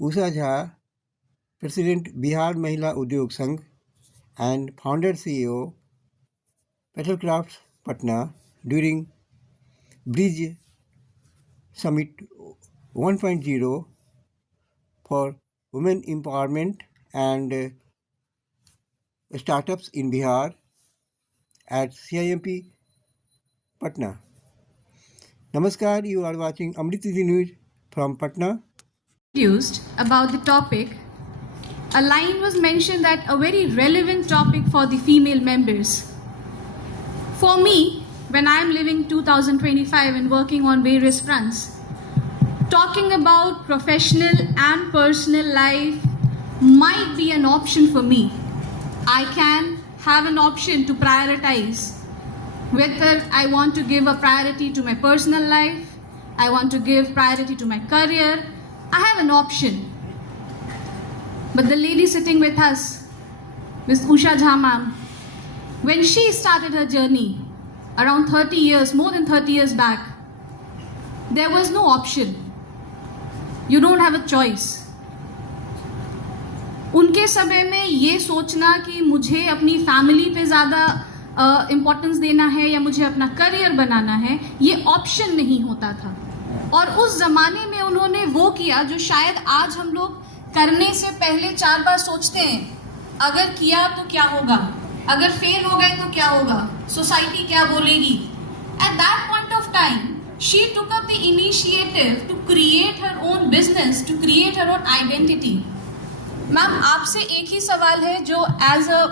Usha Jha, President Bihar Mahila Udyog Sangh and founder CEO Petrocrafts Patna during Bridge Summit 1.0 for women empowerment and startups in Bihar at CIMP Patna. Namaskar, you are watching Amrit News from Patna. Confused about the topic, a line was mentioned that a very relevant topic for the female members. For me, when I am living 2025 and working on various fronts, talking about professional and personal life might be an option for me. I can have an option to prioritize whether I want to give a priority to my personal life, I want to give priority to my career. I have an option. But the lady sitting with us, Ms. Usha Jha ma'am, when she started her journey around 30 years, more than 30 years back, there was no option. You don't have a choice. उनके समय में ये सोचना कि मुझे अपनी family पे ज़्यादा इम्पोर्टेंस देना है या मुझे अपना करियर बनाना है, ये ऑप्शन नहीं होता था। और उस ज़माने में उन्होंने वो किया जो शायद आज हम लोग करने से पहले 4 बार सोचते हैं, अगर किया तो क्या होगा, अगर फेल हो गए तो क्या होगा, सोसाइटी क्या बोलेगी। At that point of time, she took up the initiative to create her own business, to create her own identity. Ma'am, आपसे एक ही सवाल है जो as a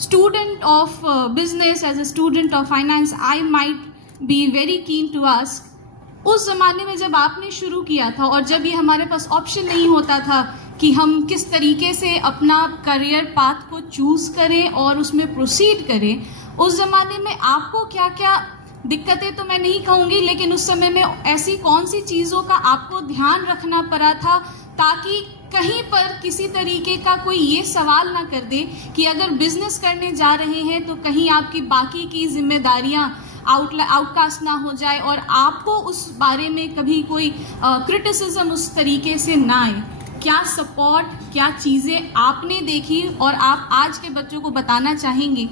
student of business, as a student of finance, I might be very keen to ask, उस ज़माने में जब आपने शुरू किया था और जब ये हमारे पास ऑप्शन नहीं होता था कि हम किस तरीके से अपना करियर पाथ को चूज़ करें और उसमें प्रोसीड करें, उस ज़माने में आपको क्या क्या दिक्कतें तो मैं नहीं कहूँगी, लेकिन उस समय में ऐसी कौन सी चीज़ों का आपको ध्यान रखना पड़ा था ताकि कहीं पर किसी तरीके का कोई ये सवाल ना कर दे कि अगर बिजनेस करने जा रहे हैं तो कहीं आपकी बाकी की जिम्मेदारियां आउटकास्ट ना हो जाए और आपको उस बारे में कभी कोई क्रिटिसिज्म उस तरीके से ना आए। क्या सपोर्ट, क्या चीज़ें आपने देखी और आप आज के बच्चों को बताना चाहेंगे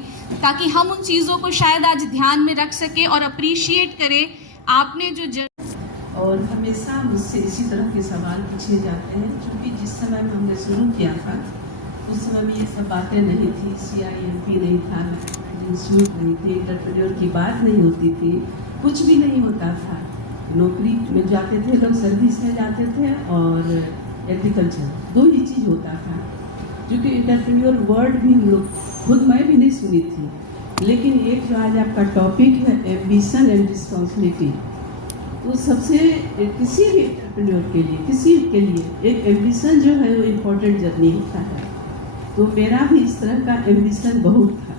ताकि हम उन चीज़ों को शायद आज ध्यान में रख सकें और अप्रिशिएट करें आपने जो और हमेशा मुझसे इसी तरह के सवाल पूछे जाते हैं, क्योंकि जिस समय में हमने शुरू किया था उस समय में ये सब बातें नहीं थी, CIMP नहीं था, इंस्टीट्यूट नहीं थे, एंटरप्रेन्योर की बात नहीं होती थी, कुछ भी नहीं होता था। नौकरी में जाते थे लोग, सर्विस में जाते थे और एग्रीकल्चर, 2 ही चीज़ होता था। क्योंकि एंटरप्रेन्योर वर्ड भी हम लोग खुद मैं भी नहीं सुनी थी, लेकिन एक जो आज आपका टॉपिक है एम्बिशन एंड रिस्पॉन्सिबिलिटी, तो सबसे किसी भी एंटरप्रेन्योर के लिए, किसी के लिए एक एम्बिशन जो है वो इम्पोर्टेंट जर्नी होता है। तो मेरा भी इस तरह का एम्बिशन बहुत था,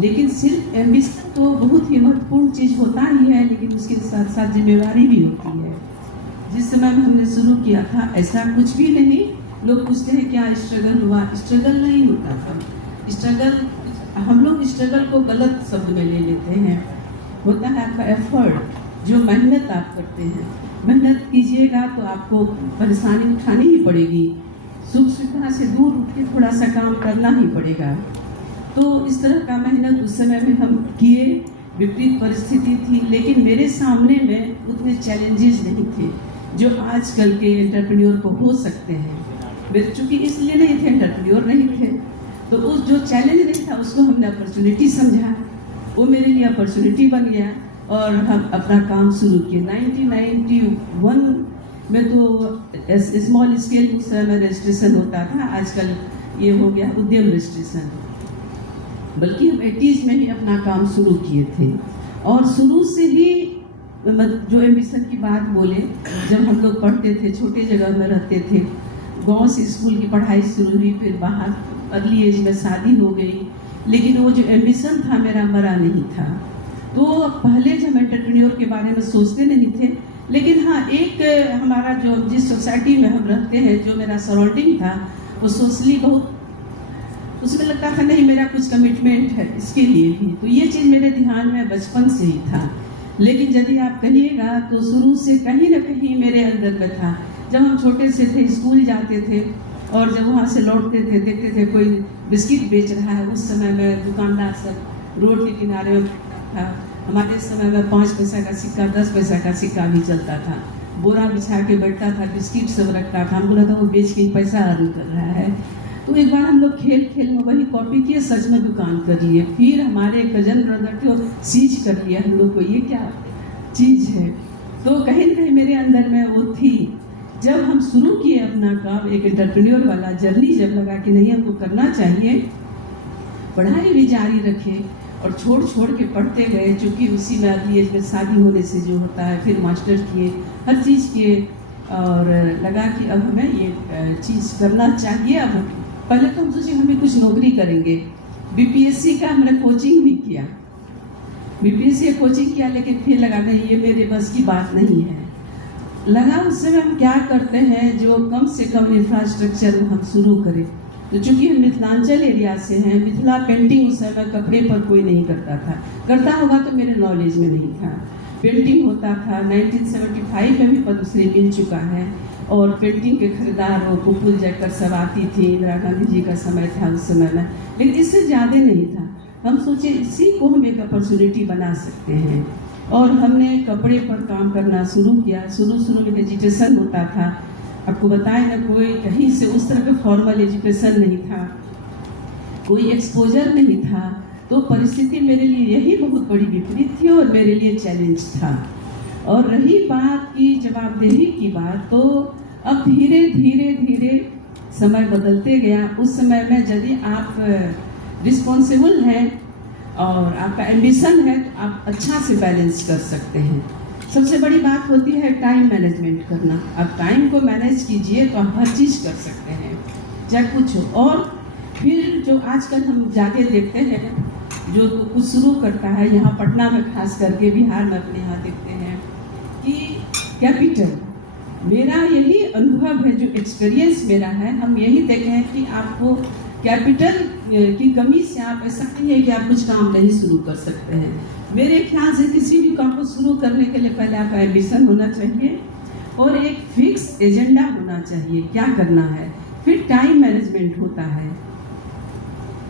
लेकिन सिर्फ एम्बिशन तो बहुत ही महत्वपूर्ण चीज़ होता ही है, लेकिन उसके साथ साथ जिम्मेवारी भी होती है। जिस समय में हमने शुरू किया था ऐसा कुछ भी नहीं, लोग पूछते हैं क्या स्ट्रगल हुआ, स्ट्रगल नहीं होता था। स्ट्रगल, हम लोग स्ट्रगल को गलत शब्द में ले लेते हैं। होता है आपका एफर्ट, जो मेहनत आप करते हैं। मेहनत कीजिएगा तो आपको परेशानी उठानी ही पड़ेगी, सुख सुविधा से दूर उठ के थोड़ा सा काम करना ही पड़ेगा। तो इस तरह का मेहनत उस समय में हम किए, विपरीत परिस्थिति थी, लेकिन मेरे सामने में उतने चैलेंजेस नहीं थे जो आजकल के एंटरप्रेन्योर को हो सकते हैं। मेरे चूँकि इसलिए नहीं थे, एंटरप्रेन्योर नहीं थे, तो उस जो चैलेंज नहीं था उसको हमने अपॉर्चुनिटी समझा, वो मेरे लिए अपॉर्चुनिटी बन गया और हम अपना काम शुरू किए। 1991 में तो स्मॉल स्केल उस समय रजिस्ट्रेशन होता था, आजकल ये हो गया उद्यम रजिस्ट्रेशन, बल्कि हम 80s में ही अपना काम शुरू किए थे। और शुरू से ही जो एम्बिशन की बात बोले, जब हम लोग पढ़ते थे, छोटे जगह में रहते थे, गांव से स्कूल की पढ़ाई शुरू हुई, फिर बाहर अर्ली एज में शादी हो गई, लेकिन वो जो एम्बिशन था मेरा मरा नहीं था। तो पहले जब एंटरप्रेन्योर के बारे में सोचते नहीं थे, लेकिन हाँ, एक हमारा जो जिस सोसाइटी में हम रहते हैं, जो मेरा सराउंडिंग था, वो सोशली बहुत, उसमें लगता था नहीं मेरा कुछ कमिटमेंट है इसके लिए भी, तो ये चीज़ मेरे ध्यान में बचपन से ही था। लेकिन यदि आप कहिएगा तो शुरू से कहीं ना कहीं मेरे अंदर में था जब हम छोटे से थे, स्कूल जाते थे और जब वहाँ से लौटते थे, देखते थे कोई बिस्किट बेच रहा है, उस समय में दुकानदार सब रोड के किनारे में था। हमारे समय में 5 पैसा का सिक्का, 10 पैसा का सिक्का भी चलता था। बोरा बिछा के बैठता था, बिस्किट सब रखता था। हमको लगता वो बेच के पैसा अर्न कर रहा है। तो एक बार हम लोग खेल खेल में वही कॉपी किए, सच में दुकान कर लिए। फिर हमारे कजन ब्रदर थे, सीज कर लिया हम लोग को, ये क्या चीज़ है। तो कहीं न कहीं मेरे अंदर में वो थी। जब हम शुरू किए अपना काम, एक एंटरप्रेन्योर वाला जर्नी जब लगा कि नहीं हमको करना चाहिए, पढ़ाई भी जारी रखे और छोड़ छोड़ के पढ़ते गए। चूँकि उसी में अगली एज में शादी होने से जो होता है, फिर मास्टर किए, हर चीज़ किए और लगा कि अब हमें ये चीज़ करना चाहिए। अब पहले तो हम सोचे हमें कुछ नौकरी करेंगे। बीपीएससी का हमने कोचिंग भी किया, बीपीएससी कोचिंग किया, लेकिन फिर लगा नहीं ये मेरे बस की बात नहीं है। लगा उस समय हम क्या करते हैं जो कम से कम इंफ्रास्ट्रक्चर हम शुरू करें। तो चूंकि हम मिथिलांचल एरिया से हैं, मिथिला पेंटिंग उस समय कपड़े पर कोई नहीं करता था, करता होगा तो मेरे नॉलेज में नहीं था। पेंटिंग होता था, 1975 में भी पद्मश्री मिल चुका है और पेंटिंग के खरीदार वो पुपुल जयकर सब आती थी। इंदिरा गांधी जी का समय था उस समय में, लेकिन इससे ज़्यादा नहीं था। हम सोचे इसी को हम एक अपॉर्चुनिटी बना सकते हैं और हमने कपड़े पर काम करना शुरू किया। शुरू में एजुकेशन होता था, आपको बताएं ना, कोई कहीं से उस तरह का फॉर्मल एजुकेशन नहीं था, कोई एक्सपोजर नहीं था। तो परिस्थिति मेरे लिए यही बहुत बड़ी विपरीत थी और मेरे लिए चैलेंज था। और रही बात की जवाबदेही की बात, तो अब धीरे धीरे समय बदलते गया। उस समय में यदि आप रिस्पॉन्सिबल हैं और आपका एम्बिशन है तो आप अच्छा से बैलेंस कर सकते हैं। सबसे बड़ी बात होती है टाइम मैनेजमेंट करना। आप टाइम को मैनेज कीजिए तो आप हर चीज़ कर सकते हैं, चाहे कुछ हो। और फिर जो आजकल हम ज़्यादा देखते हैं, जो कुछ शुरू करता है, यहाँ पटना में खास करके, बिहार में अपने यहाँ देखते हैं कि कैपिटल, मेरा यही अनुभव है, जो एक्सपीरियंस मेरा है, हम यही देखे हैं कि आपको कैपिटल की कमी से आप ऐसा नहीं है कि आप कुछ काम नहीं शुरू कर सकते हैं। मेरे ख्याल से किसी भी काम को शुरू करने के लिए पहले आपका एम्बिशन होना चाहिए और एक फिक्स एजेंडा होना चाहिए क्या करना है, फिर टाइम मैनेजमेंट होता है,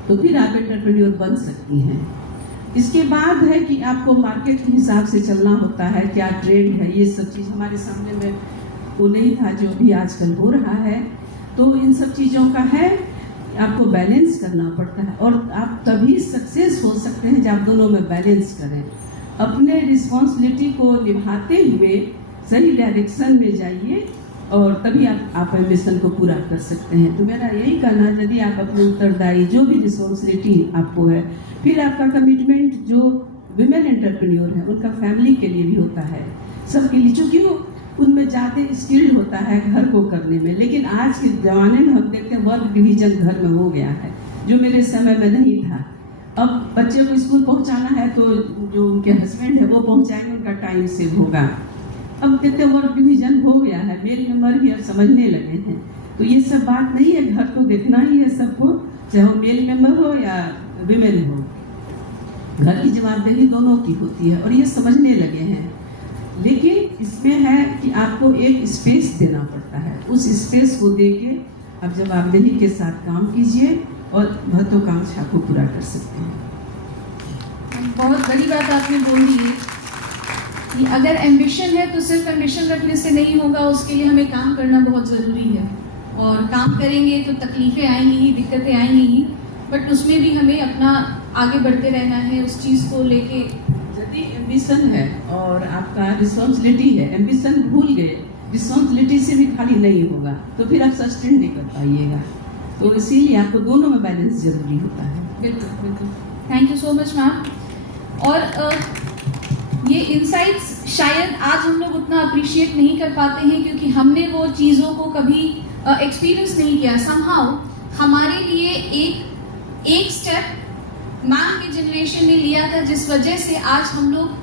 तो फिर आप एंटरप्रेन्योर बन सकती हैं। इसके बाद है कि आपको मार्केट के हिसाब से चलना होता है, क्या ट्रेंड है, ये सब चीज़ हमारे सामने में वो नहीं था जो भी आजकल हो रहा है। तो इन सब चीज़ों का है, आपको बैलेंस करना पड़ता है और आप तभी सक्सेस हो सकते हैं जब आप दोनों में बैलेंस करें। अपने रिस्पॉन्सिबिलिटी को निभाते हुए सही डायरेक्शन में जाइए और तभी आप एम्बिशन को पूरा कर सकते हैं। तो मेरा यही कहना है, यदि आप अपने उत्तरदायी जो भी रिस्पॉन्सिबिलिटी आपको है, फिर आपका कमिटमेंट जो विमेन एंटरप्रेन्योर है उनका फैमिली के लिए भी होता है, सबके लिए, चूँकि उनमें ज़्यादा स्किल्ड होता है घर को करने में। लेकिन आज के ज़माने में हम देखते हैं वर्क डिवीजन घर में हो गया है, जो मेरे समय में नहीं था। अब बच्चे को स्कूल पहुंचाना है तो जो उनके हस्बैंड है वो पहुंचाएंगे, उनका टाइम सेव होगा। अब देखते हैं वर्क डिवीजन हो गया है, मेल नंबर भी अब समझने लगे हैं। तो ये सब बात नहीं है, घर को देखना ही है सबको, चाहे वो मेल मेंबर हो या विमेन हो, घर की जवाबदेही दोनों की होती है और ये समझने लगे हैं। लेकिन इसमें है कि आपको एक स्पेस देना पड़ता है, उस स्पेस को देके आप जवाबदेही के साथ काम कीजिए और महत्वाकांक्षा को पूरा कर सकते हैं। बहुत बड़ी बात आपने बोल दी है कि अगर एम्बिशन है तो सिर्फ एम्बिशन रखने से नहीं होगा, उसके लिए हमें काम करना बहुत ज़रूरी है। और काम करेंगे तो तकलीफ़ें आएंगी ही, दिक्कतें आएंगी ही, बट उसमें भी हमें अपना आगे बढ़ते रहना है उस चीज़ को लेके। यदि एम्बिशन है और आपका रिस्पॉन्सिबिलिटी है, एम्बिशन भूल गए, रिस्पॉन्सिबिलिटी से भी खाली नहीं होगा तो फिर आप सस्टेन नहीं कर पाइएगा। तो इसीलिए आपको दोनों में बैलेंस जरूरी होता है। बिल्कुल बिल्कुल, thank you so much ma'am. और ये इंसाइट्स शायद आज हम लोग उतना अप्रिशिएट नहीं कर पाते हैं क्योंकि हमने वो चीज़ों को कभी एक्सपीरियंस नहीं किया। समहाउ हमारे लिए एक स्टेप मैम की जनरेशन ने लिया था, जिस वजह से आज हम लोग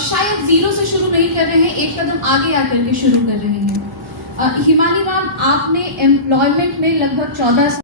शायद जीरो से शुरू नहीं कर रहे हैं, एक कदम आगे आकर के शुरू कर रहे हैं। हिमानी मैम, आपने एम्प्लॉयमेंट में लगभग 14